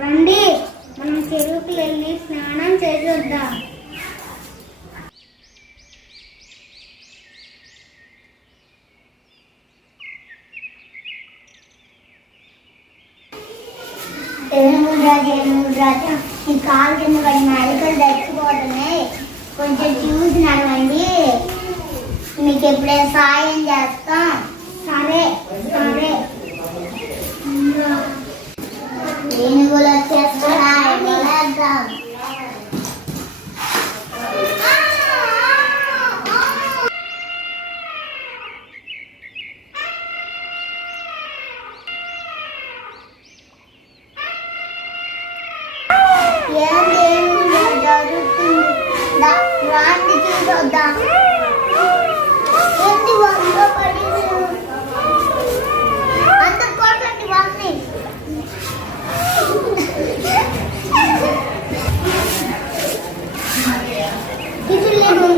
రండి మనం చెరువుకి వెళ్ళి స్నానం చేసొద్దాం. రాజా ఈ కాలు కింద పడి నాలుకలు దచ్చిపోవడమే కొంచెం చూసి నడవండి. మీకు ఎప్పుడైనా సాయం చేస్తాం. సరే సరే ఏనుగులు వచ్చేస్తారా? వెళ్ళేద్దాం. రాండి చూసొద్దాం. ఏంటి వంద పడి అంత కొట్టండి వాళ్ళని. కిచెన్ లేదు.